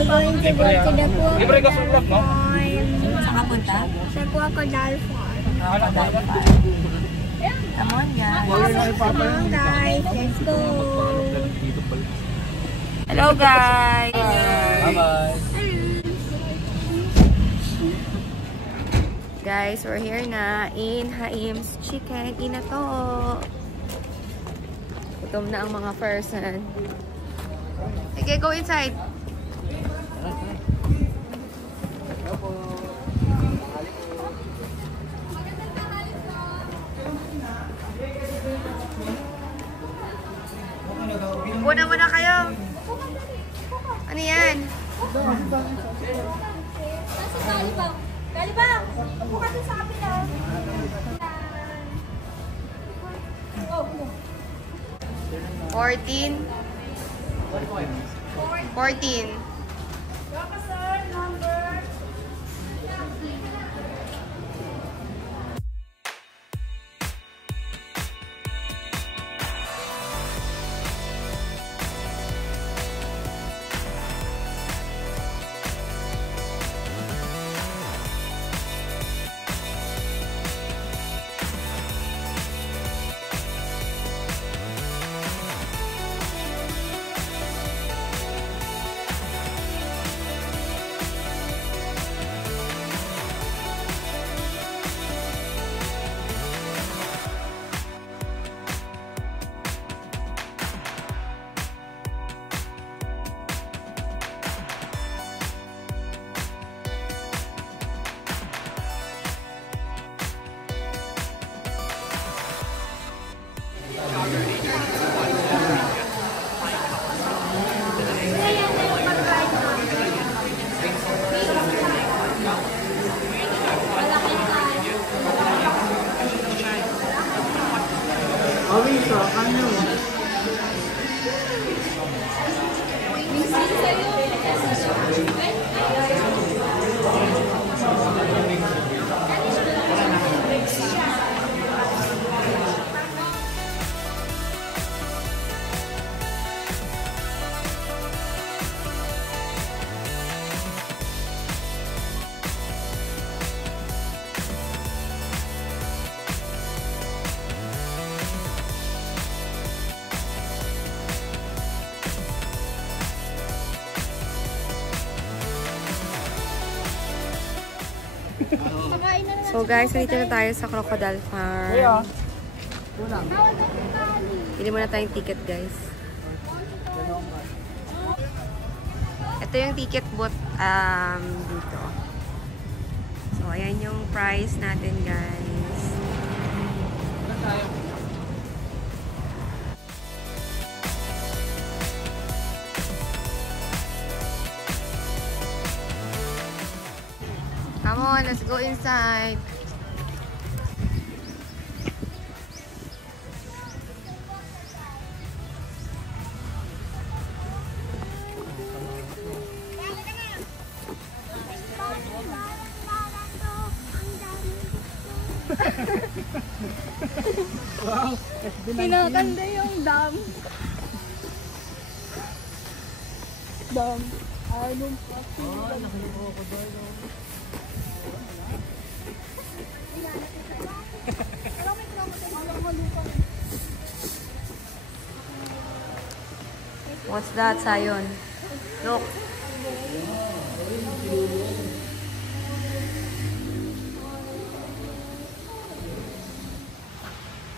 We're going to go to the Crocodile Farm. Saan punta? Sa Crocodile Farm. Crocodile Farm. Come on, guys. Come on, guys. Let's go. Hello, guys. Bye-bye. Guys, we're here na in Haim's Chicken. Ina to. Gutom na ang mga person. Okay, go inside. Una muna kayo. Ano yan? Galibang! Upo ka dun sa kapila. 14. 14. So guys, dito na tayo sa Crocodile Farm. Pili muna tayong ticket, guys. Ito yung ticket booth dito. So ayan yung price natin, guys. Come on, let's go inside. Wow! Pinakanda yung dam. Dam. Anong pati? What's that, Sayon? Look.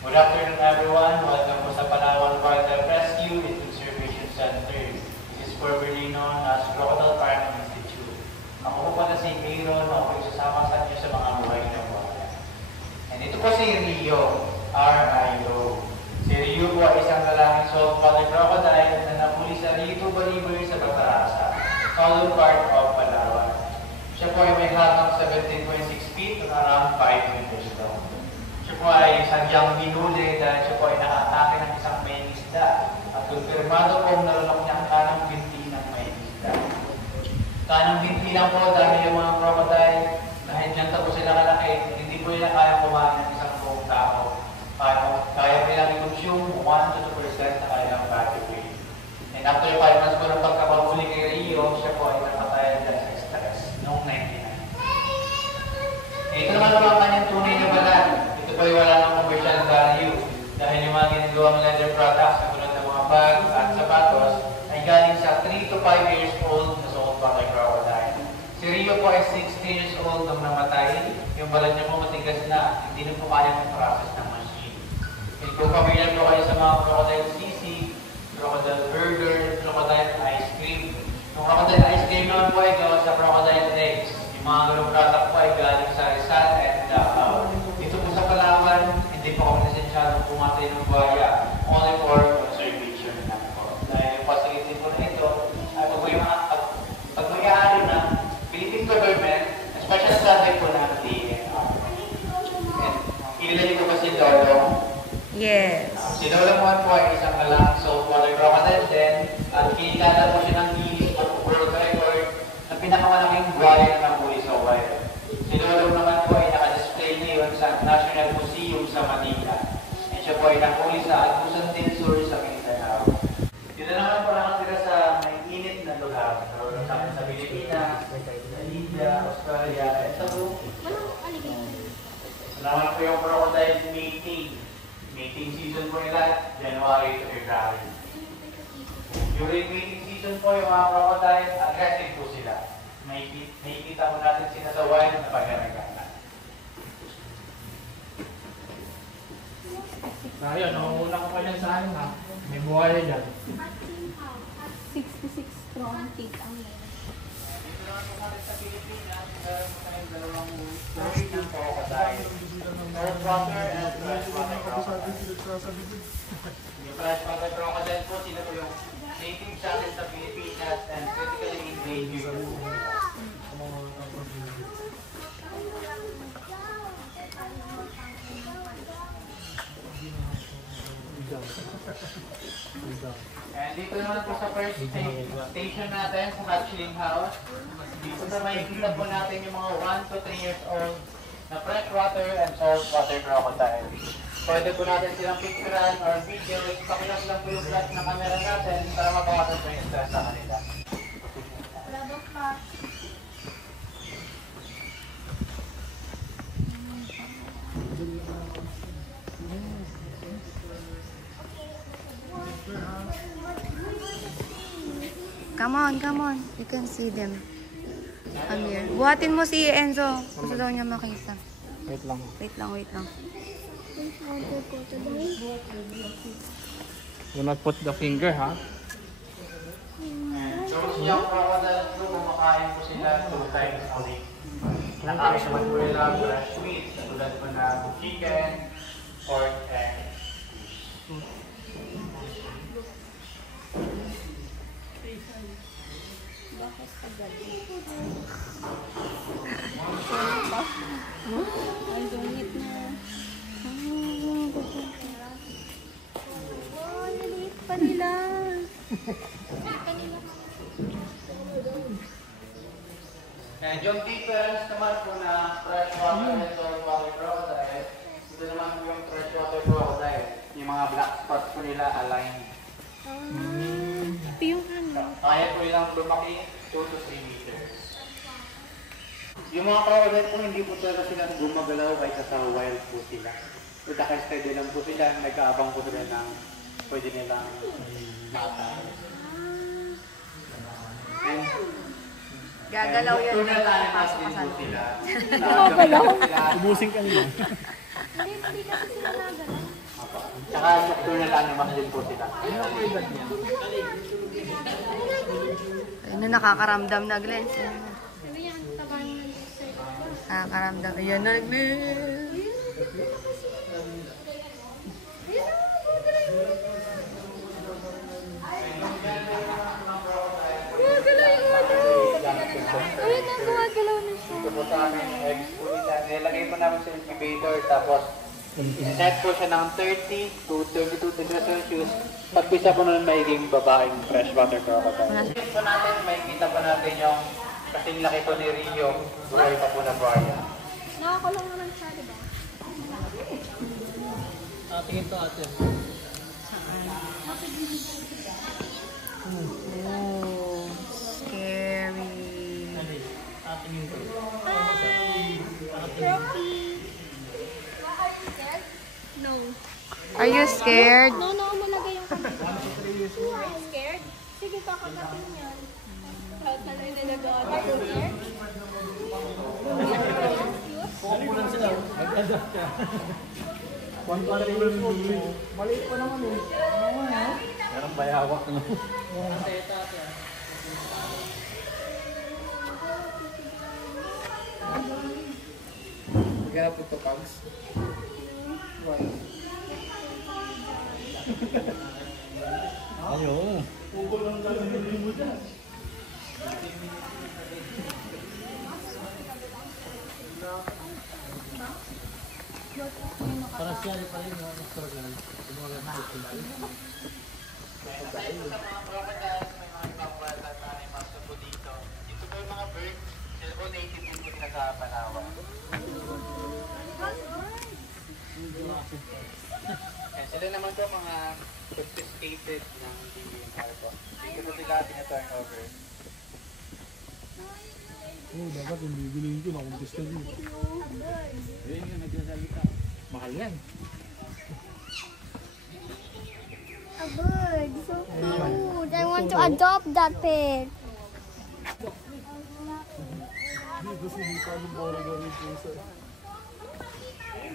Good afternoon, everyone. Welcome po sa Palawan Wildlife Rescue and Conservation Center. This is formerly known as Crocodile Farm Institute. Ako po pala si Aaron, ako po isasama sa inyo sa mga buhay ng wala. And ito po si Rio, R.I.O. Si Rio po ay isang lalaking saltwater crocodile na napuli sa Rio River sa Batarasa, southern part of Palawan. Siya po ay may hanggang 17.6 feet at around 5 meters long. Siya po ay sadyang minuli dahil siya po ay nakaatake ng isang may isda at kumpirmado po nalunok niya ang kanang binti ng may isda. Kanang binti lang po dahil yung mga crocodile, kahit ganito po sila kalaki, hindi po nila kaya kumain ng isang buong tao. Kaya nilang i-consume 1 to 2% na kanilang body weight. And after 5 months po ng pagkapahuli kay Rio, siya po ay Rio po ay 16 years old nung namatay. Yung balat niya po matigas na, hindi na po kaya mag-process ng machine. Hindi po familiar po kayo sa mga crocodile sisig, crocodile burger, crocodile ice cream. Yung crocodile ice cream naman po ay gawa sa crocodile eggs. Yung mga ganong product po ay galing sa Rizal at Davao. Dito po sa Palawan, hindi po kami nasensyadong pumatay ng buhaya. Only for conservation na po. Dahil yung facility po na ito, ay pag-mayari ng Philippine government, special subject po ng DNR. Kilala niyo po ba si Lolo? Yes. Si Lolo mo po ay isang malang saltwater crocodile din at kinikala po siya ng Guinness World Record na pinakamalaking buhaya na nahuli sa wild. Si Lolo naman po ay naka-display ngayon sa National Museum sa Manila. At siya po ay nahuli sa Agusan del Sur sa Mindanao. Dito naman po nakatira sa may init na lugar. Sa Pilipinas, sa India, Australia, at sa buong naman po yung crocodile mating. Mating season po nila, January to February. During mating season po, yung mga crocodile, aggressive po sila. May kita po natin sila sa wild na pag-aragana. Ayun, nakunguna ko pa dyan sa ano ha. May buhay dyan. 66 strong teeth ang meron. Dito naman po kami sa Pilipinas, meron po tayong dalawang breed ng crocodile. Freshwater and freshwater crocodile. Yung freshwater crocodile po, sila po yung native sa atin sa Pilipinas and critically endangered. And dito naman po sa first station natin, sa Hatchling House. Dito na makikita po natin yung mga 1 to 3 years old na freshwater and saltwater crocodile. Pwede po natin silang picturean or videos. Pakilas lang po yung flash ng camera natin para mabawasan po yung stress sa kanila. Wala bang flash? Come on, come on. You can see them. Come here. Buhatin mo si Enzo. Gusto daw niya makita. Wait lang. Wait lang, wait lang. Do not put the finger ha. And those young crocodiles po, kumakain po sila 2 times a week. Nakain naman po nila fresh meat, tulad po na chicken, pork, and fish. Ang dungit na. Oh, naliit pa nila. And yung difference naman po na freshwater and saltwater crocodile, ito naman po yung freshwater crocodile. Yung mga black spots po nila aligned. Ito yung ano. Kaya po nilang lumaki 2 to 3 meters. Yung mga crocodile po, hindi po talaga sila gumagalaw kahit sa wild po sila. Naka-steady lang po sila, nag-aabang po sila ng pwede nilang mata. And Gagalaw yun. nocturnal animals din po sila. Gumagalaw? Ubusin ka nila. Hindi kasi sila nagalaw. Tsaka nocturnal animals din po sila. Ano, nakakaramdam na, Glenn. Sabi niya, ang taba niya ng dessert. Nakakaramdam. Ayan na, Glenn. Gumagalaw yung ano. Ulit ang gumagalaw na siya. Ito po sa amin, eggs po nila. Nilagay po namin sa incubator, tapos set po siya ng 30 to 32 degrees Celsius. Pagpisa po nun magiging babaeng freshwater crocodile. Dito po natin, makikita po natin yung kasing laki po ni Rio, buhay pa po na buhaya. Nakakulong naman siya, diba? Tingin to ate. Oh, scary. Tingin to. Rocky. No. Are you scared? No, malagay yung kamay. Are you scared? Sige, kakagatin yan. Kahit na rin nilagawa. Are you scared? Kukulan sila. Mag-adapt ka. 1 years. Maliit pa naman eh. Parang bayawak na. Kaya po ito, Pags. Ayaw. Kukulan ka lang mo dyan. Para siya pa rin yung struggle. Aside sa mga crocodiles, may mga ibang wildlife animals na po dito. Ito po yung mga birds, sila po native po sila sa Palawan. And sila naman po mga confiscated ng DNR po. Dito po sila tinaturn over. Oh, dapat yung bibiliin ko na kung gusto niyo. Ayun yung nagsasalita. Mahal yan. A bird. So cute. I want to adopt that pet. Kasi di pa yung bori-bori pusa.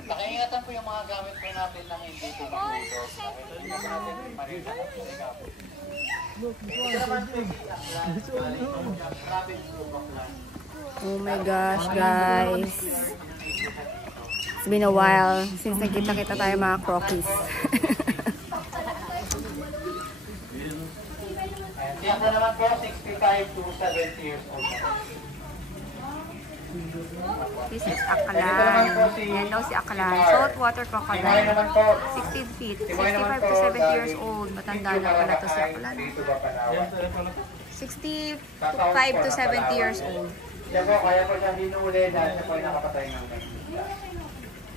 Pakiingatan po yung mga gamit po natin ng hindi po makulog. Hindi po natin marita at sigaw. Ito naman po yung rapid subaklan. Oh my gosh, guys. It's been a while since nagkita-kita tayo mga crokies. Siya po naman po, 65 to 70 years old. This is Aklan. Yan daw si Aklan. Saltwater Timoy crocodile. naman po, 16 feet. 65 to 70 years old. Matanda na pala to si Aklan. 65 to 70 years old. Siya po, kaya po siya hinuli dahil siya po ay nakapatay ng kanina.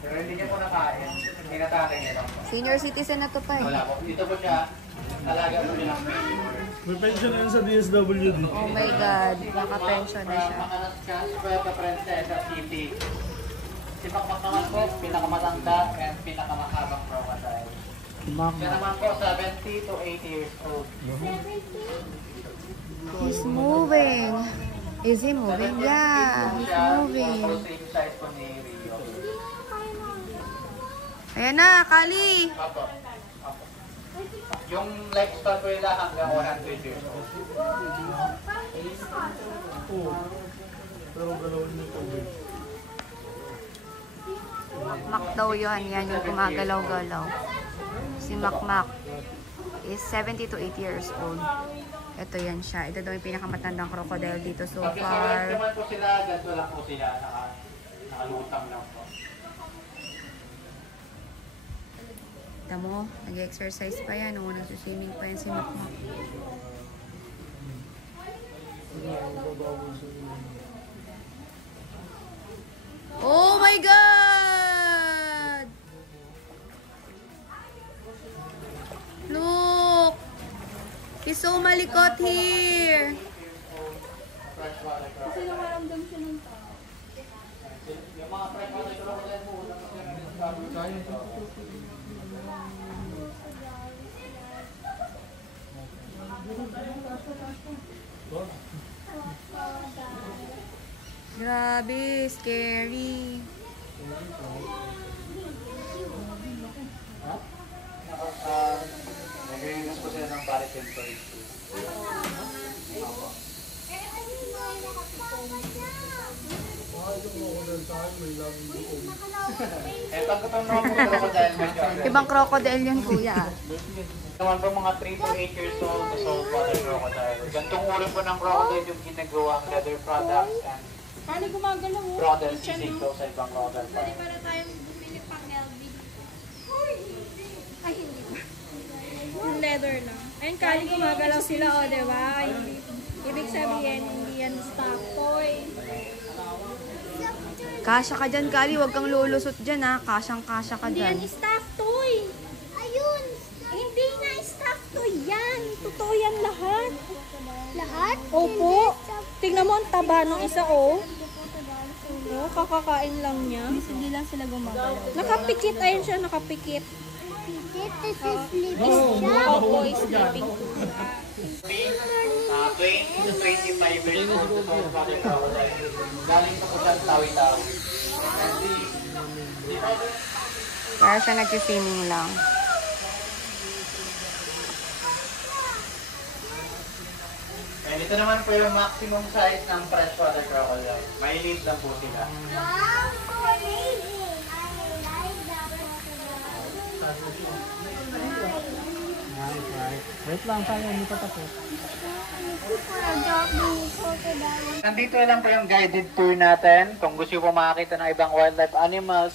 Pero hindi niya po nakain. Hinatake niya lang po. Senior citizen na to pa eh. Wala po. Dito po siya, talaga po niya ng May pension na yun sa DSWD. Oh my God. Naka-pension na siya. Mga Princesa City. Si Makmak naman po, pinakamatanda and pinakamahabang crocodile. Siya naman po, 70 to 80 years old. He's moving. Is he moving? Yeah, he's moving. Same size po ni Rio. Ayan na, Kali. Apo. Apo. Yung lifespan po nila hanggang 100 years old. Oo. Pero galawin yung tubig. Makmak daw yun. Yan yung gumagalaw-galaw. Si Makmak is 70 to 80 years old. Ito yan siya. Ito daw yung pinakamatandang crocodile dito so Pag far. naman po sila, ganito lang po sila. Nakalutang lang po. Tamo, nag-exercise pa yan. Nung nag-swimming pa yan si Makmak. Oh my God! Look! He's so malikot here. Kasi nakaramdam siya ng tao. Yung mga freshwater crocodile po, Grabe, scary. nag-release po sila ng Parikin Toys. Eh, pagkatang mga po crocodile mo Ibang crocodile yun, kuya. naman po mga 3 to 8 years old na saltwater crocodile. Gantong uri po ng crocodile yung ginagawang leather products and Kali gumagalaw mo. crocodile sisig daw sa ibang crocodile Pwede farm. para tayong bumili pang LV. Ay, hindi. Yung leather lang. Ayun, kali gumagalaw sila, o, diba? Ibig sabihin, hindi yan stock toy. Kasya ka dyan, Kali. Huwag kang lulusot dyan, ha. Kasyang-kasya ka Hindi yan dyan. stock toy. Ayun. Hindi nga stock toy yan. Totoo yan lahat. Lahat? Opo. Tingnan mo ang taba ng isa, oh. Oh, kakakain lang niya. Hindi lang sila gumagalaw. Nakapikit, ayun siya, nakapikit. This is sleeping Opo, Oh, is sleeping. 20 to 25 years old to tong mother crocodile. Galing po siyang tawi-tawi. Para siya nag-swimming lang. And ito naman po yung maximum size ng freshwater crocodile. Mailid lang po sila. Wow, so amazing! I like that Wait lang tayo, hindi pa tapos. Nandito lang po yung guided tour natin. Kung gusto po makakita ng ibang wildlife animals,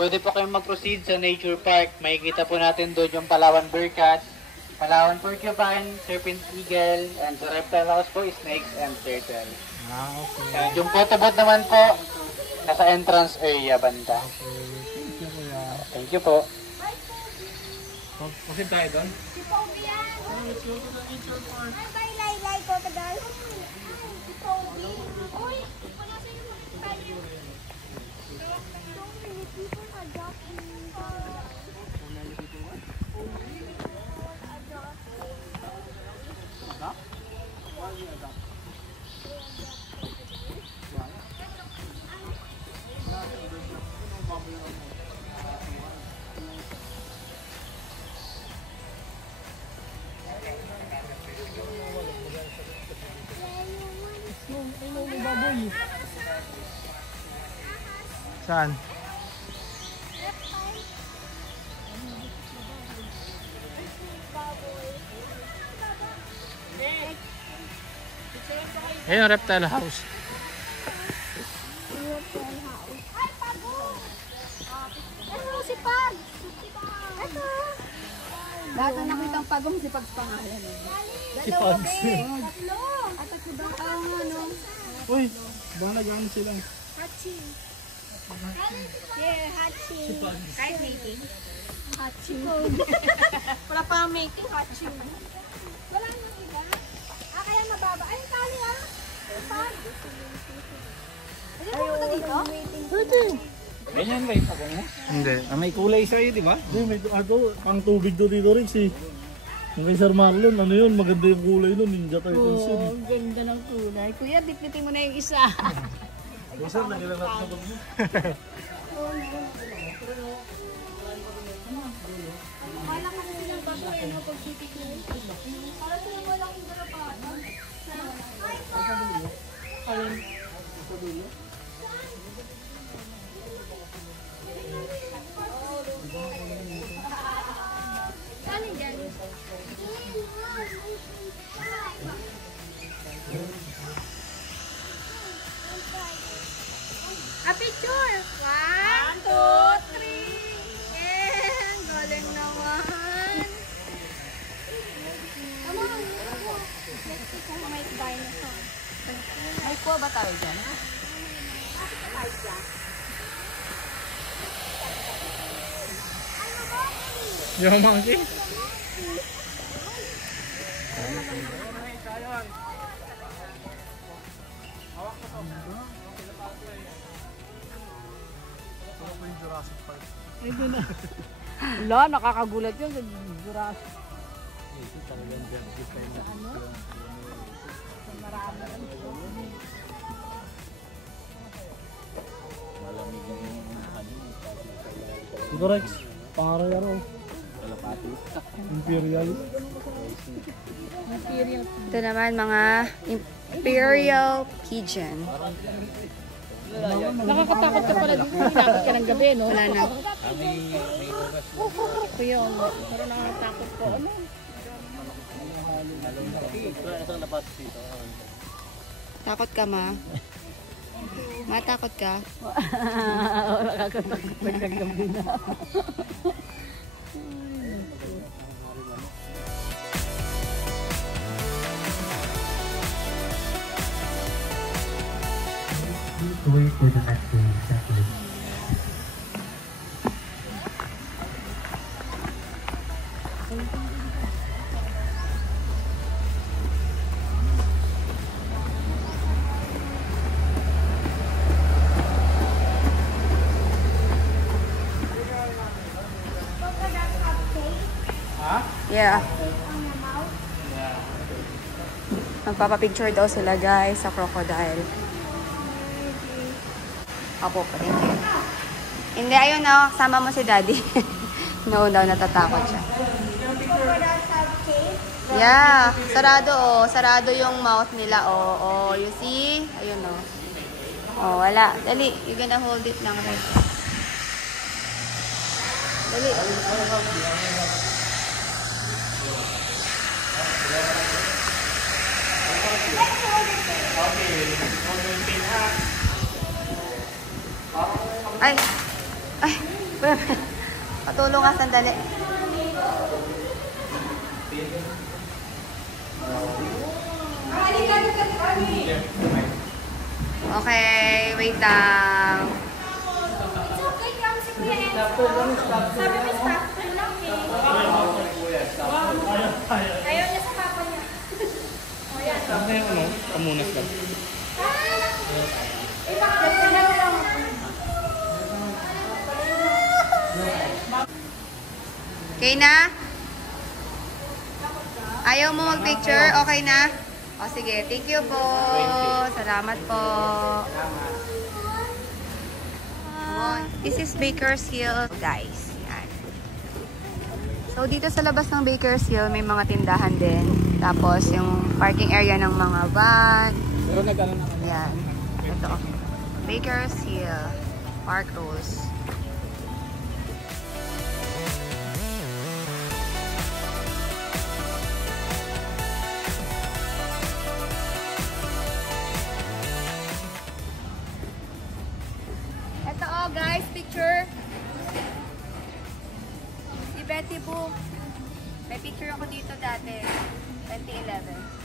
pwede po kayong mag-proceed sa nature park. Makikita po natin doon yung Palawan Bearcat, Palawan Porcupine, Serpent Eagle, and sa reptile house po, snakes and turtle. Okay. And yung photo booth naman po, nasa entrance area banda. Thank you, kuya. Thank you po. Kasi tayo doon? Si Pogi yan! Ay, baylay-lay ko ka dahil. Si Pogi. Uy! Wala sa'yo tayo. So many people adopting. Saan? Ayun, reptile house. Ay, Pago! Ano si Pag? Ito. Lahat na nakitang pagong si Pags pangalan. Si Pugs. Tatlo. At at iba ang ano. Uy, baka nag-ano sila. Hachi. Yeah, Hachi. Kahit making. Hachi. Wala pa making. Hachi. Wala nang iba. Ah, kaya mababa. Ay, tali ah. Pag. Pwede pumunta dito? Pwede. Ganyan ba yung pagong mo? Hindi. May kulay sa'yo, di ba? Hindi, may ang tubig doon dito rin si. Yung kay Sir Marlon, ano yun, maganda yung kulay nun, Ninja Turtles yun. Ang ganda ng kulay. Kuya, bitbitin mo na yung isa. O sir, nagilanap sa bag mo. Akala ko kasi ng bago eh, no, pag titignan. Para sila walang garapatan. Ay, Pag! Galing dyan. A picture! 1, 2, 3! Yeah! Galing naman! Come on! Let's see kung may dinosaur. May kuha ba tayo dyan? Yung monkey? Wala, nakakagulat yun sa Jurassic. Ito Rex, pangaray araw. Imperial. Ito naman mga Imperial Pigeon. Nakakatakot ka pala dito. Inakit ka ng gabi, no? Wala na. Kuya, parang nakakatakot ko. Ano? Takot ka, ma? Matakot ka? Nakakatakot ng gabi na. Wait for the next game, exactly. Yeah. Magpapapicture daw sila guys sa crocodile. Opo, thank you. Hindi, ayun o. Sama mo si daddy. No daw, natatakot siya. Yeah. Sarado o. Sarado yung mouth nila o. Oh, you see? Ayun o. Oh, wala. Dali. You're gonna hold it lang right. Dali. Ay! Ay! Patulong ka sandali. Okay, wait lang. It's okay, kami si Kuya Enzo. Sabi mo stop ko lang eh. Ayaw niya sa papa niya. Ano yung ano? Kamunas lang. Okay na? Ayaw mo mag-picture? Okay na? O sige, thank you po. Salamat po. This is Baker's Hill, guys. Yan. So, dito sa labas ng Baker's Hill, may mga tindahan din. Tapos, yung parking area ng mga van. Yan. Ito. Baker's Hill. Park Rose. Ito guys, picture. Si Betty Boo. May picture ako dito dati. 2011.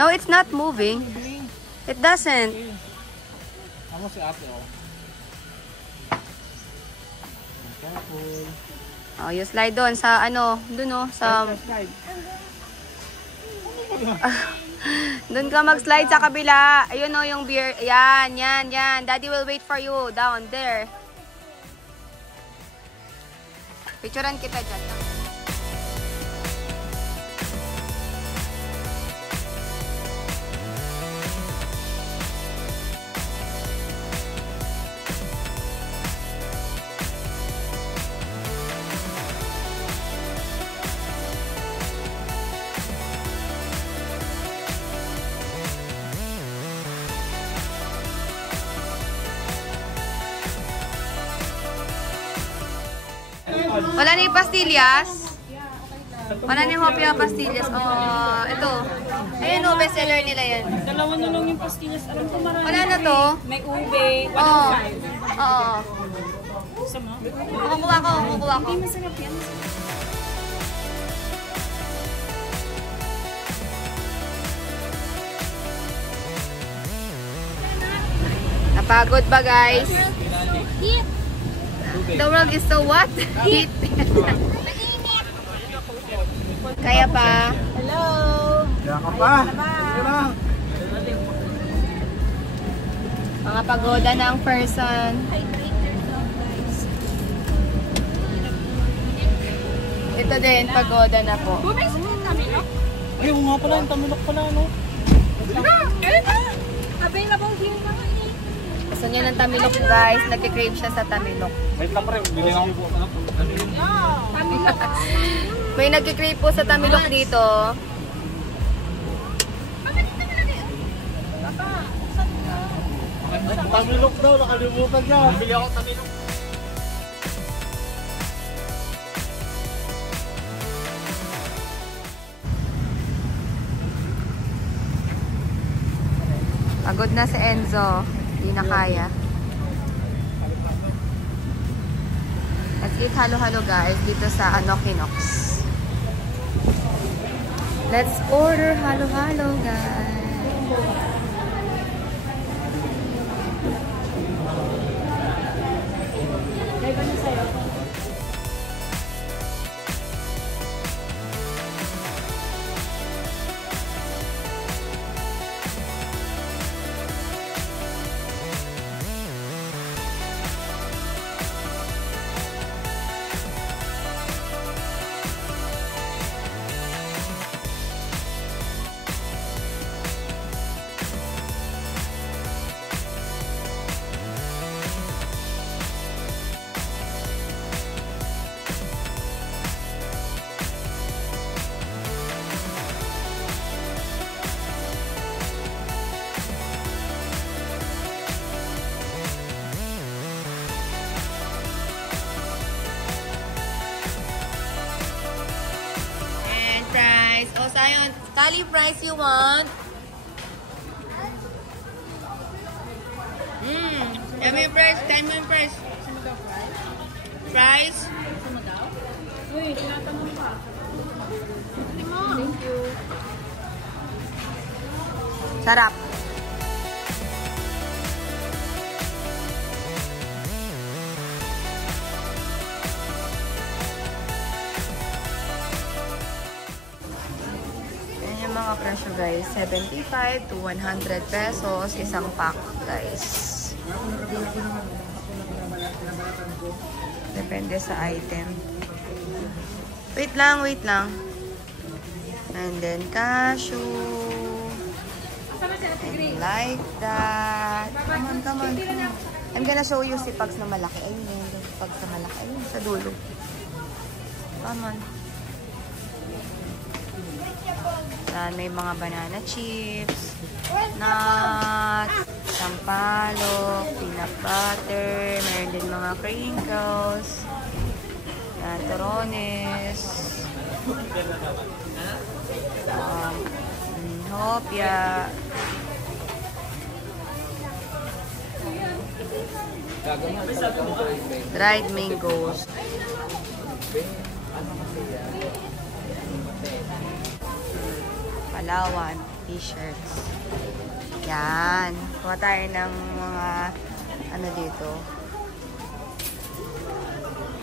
No, it's not moving. It doesn't. Ano si ate oh? Careful. Oh, you slide doon sa ano, doon oh, sa doon ka mag-slide sa kabila. Ayun oh, yung beer. Yan, yan, yan. Daddy will wait for you down there. Picturean kita dyan. Wala na yung pastillas. Wala na yung hopia pastillas. Oh, ito. Ayun o, bestseller nila yan. Dalawa na lang yung pastillas. Alam ko marami. Wala na to. May ube. Oo. Oo. Sama. Kukuha ko, kukuha ko. Hindi masarap yan. Napagod ba guys? The world is so what? Heat. Kaya pa. Hello. Kaya ka pa. Sige lang. Mga pagoda ng person. Ito din, pagoda na po. Ay, nga pala, yung tamilok pala, no? Available here na nga eh. Gusto niya ng tamilok guys. Nagkikrave siya sa tamilok. Wait lang pa rin, bili ako po. May nagkikrave po sa tamilok dito. Tamilok daw, nakalimutan niya. Bili ako tamilok. Pagod na si Enzo. Hindi na kaya. Let's eat halo-halo guys dito sa Kinox. Let's order halo-halo guys. Fries. Oh, Sayon, tally fries you want? Yummy fries, diamond fries. Fries? Uy, tinatanong pa. Thank you. Sarap. Mga presyo guys, 75 to 100 pesos isang pack guys. Depende sa item. Wait lang. And then cashew. And like that. Come on. I'm gonna show you si Pugs na malaki. Ayun yun, si Pugs na malaki. Ayun, sa dulo. Come on. Yan, may mga banana chips, nuts, sampalok, peanut butter, meron din mga crinkles, yan, torones, hopya, dried mangoes. Palawan, t-shirts. Yan. Kuha tayo ng mga dito.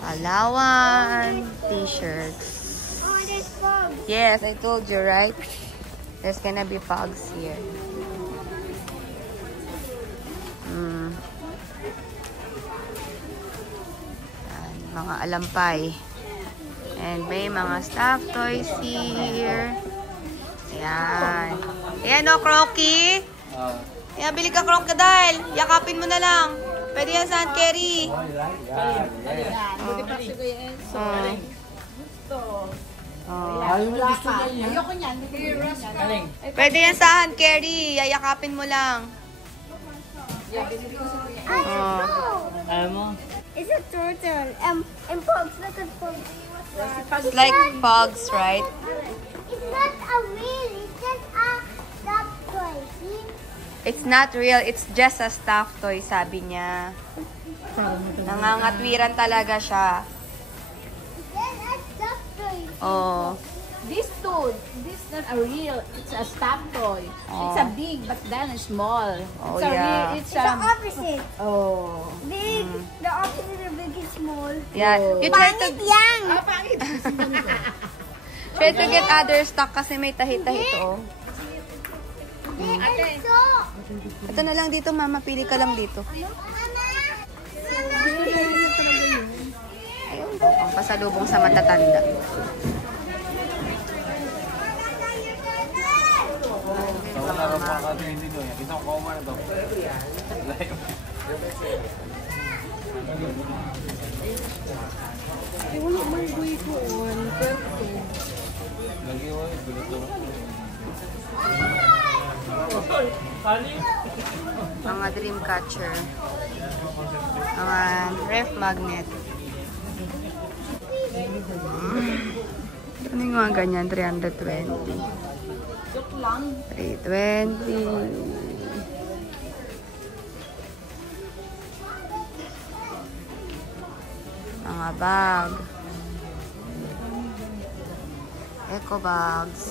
Palawan, t-shirts. Oh, there's Pugs. Yes, I told you, right? There's gonna be Pugs here. Yan, mga alampay. And may mga stuffed toys here. Ayan. Ayan o, Crocky. Ayan, bili ka crocodile. Yakapin mo na lang. Pwede yan sa Aunt Kerry. Ayoko niyan. Pwede yan sa Aunt Kerry. Yayakapin mo lang. I know. It's a turtle. And Pugs, look at Pugs. It's like Pugs, right? It's not a wheel. It's just a stuffed toy. See? It's not real. It's just a stuffed toy, sabi niya. Nangangatwiran talaga siya. It's a stuffed toy. Oh. This not a real. It's a stuffed toy. Oh. It's a big, but then a small. Oh, It's a yeah. real. It's the opposite. Oh. Big. The opposite of big is small. Yeah. You try to, Pangit yan. try to get other stock kasi may tahi-tahi to. Ate. So, Ito na lang dito, mama. Pili ka lang dito. Ayun, ang pasalubong sa matatanda. Mga dream catcher. Mga ref magnet. Ano yung mga ganyan? 320. 320. Mga bag. Eco bags.